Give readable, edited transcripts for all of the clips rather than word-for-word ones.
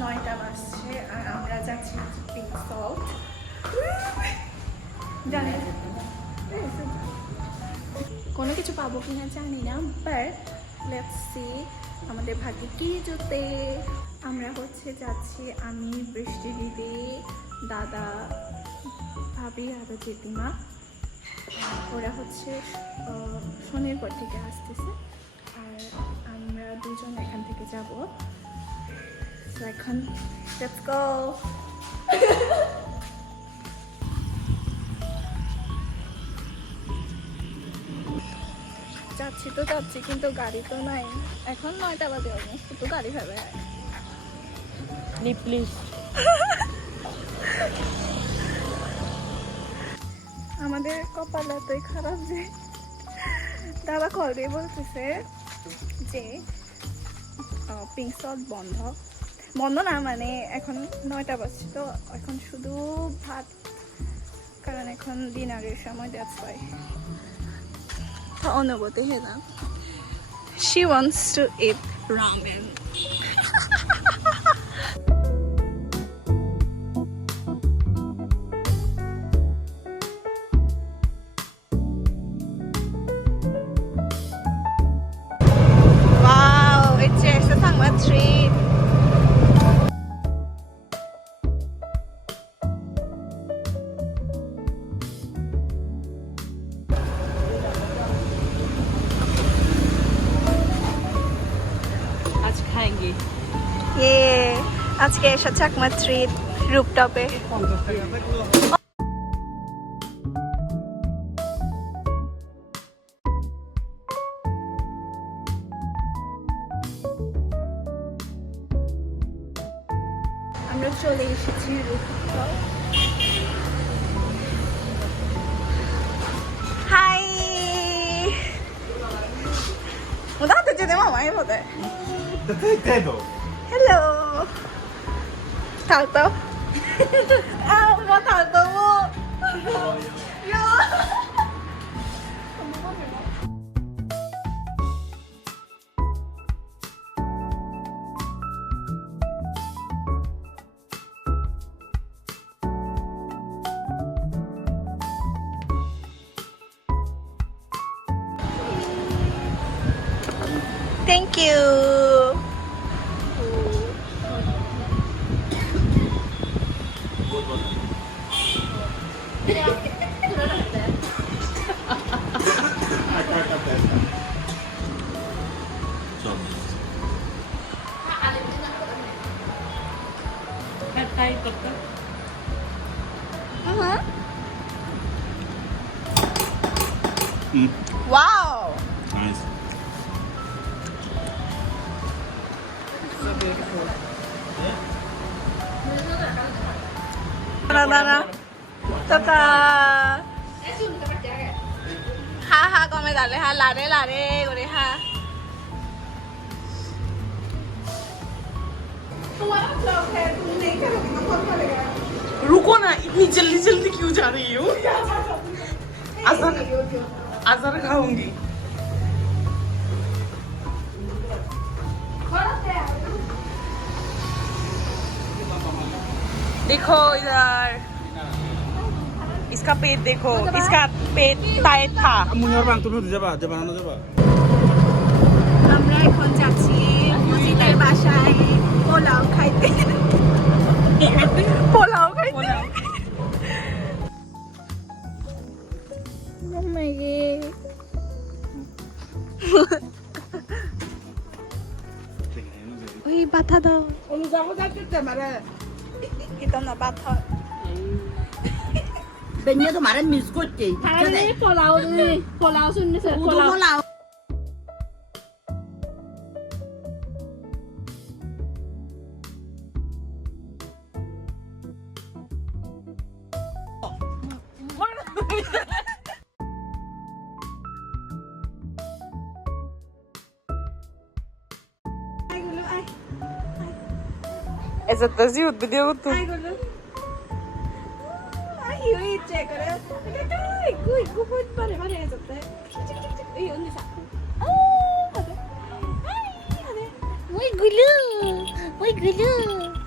9টা বাজছে আর আমরা যাচ্ছি পিঙ্ক সল্ট। জানি কোনো কিছু পাবো কিনা জানি না, বাট লেটস সি আমাদের ভাগ্যে কি জুতে। আমরা হচ্ছে যাচ্ছি আমি, বৃষ্টি দিদি, দাদা, ভাবি আর জেঠিমা। ওরা হচ্ছে শনিবার থেকে আসতেছে আর আমরা দুজন এখান থেকে যাব। So এখন let's go. যাচ্ছি তো যাচ্ছি কিন্তু গাড়ি তো নাই। এখন 9টা বাজে অলমোস্ট, তো গাড়ি পাবে প্লিজ। আমাদের কপাল এতই খারাপ যে দাদা কল দিয়ে বলতেছে যে পিঙ্ক সল্ট বন্ধ না, মানে এখন 9টা বাজছে তো এখন শুধু ভাত, কারণ এখন ডিনারের সময়। দ্যাটস ওয়াই অনুভূতি হে না, she wants to eat ramen. Wow, it's just a Sangma treat. आज खाएंगे। ये আজকে এসে চাকমা ট্রিট রুপটপে। আমরা চলে এসেছি রুপটপ। হাই মোদা তো যেতে মামা এই বোধ Hello. Salto. Ah, mo salto mo. Yo. Thank you. Tay करता। Wow. Nice. So beautiful। Nana. Tata. Ha come dale ha lare gore ha. रुको ना, इतनी जल्दी जल्दी क्यों जा रही हो? अजर खाऊंगी। देखो इधर, इसका पेट देखो, इसका पेट टाइट था। Munyor bang তুমি যাবা বানানো যাবা আমরা এখন যাচ্ছি মসজিদের বাসায় পোলাও খাইতে। পোলাও খাইতে। Oh my god. ওই বাতা দাও। Ito na bata. Benya to mara miss করতে 사람이 폴라오 순서 폴라오 폴라오 ऐसा तस्वीर वीडियो तो Ay, gulo. Ay, wait, check it out. Ay, good. Pare, eso te. Ay, ¿dónde está? Ay, Uy, gulo! Uy, gulo!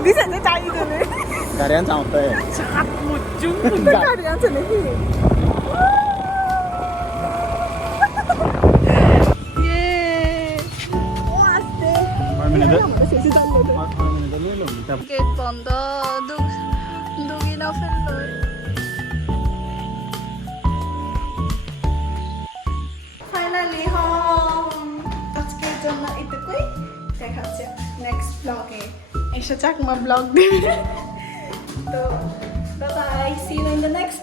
Bisa na tayo dun eh. Kalian sampai. Sakat mo, Jun. Kalian sendiri. Yeay. Puas deh. Minum Masih sisa dulu. dulu. Kita Gate বন্ধ দুগি না ফেললো finally home আজকের জন্য এটুকুই দেখা হচ্ছে next ব্লগে এসে চাকমা ব্লগ দিবে তো bye see you in the next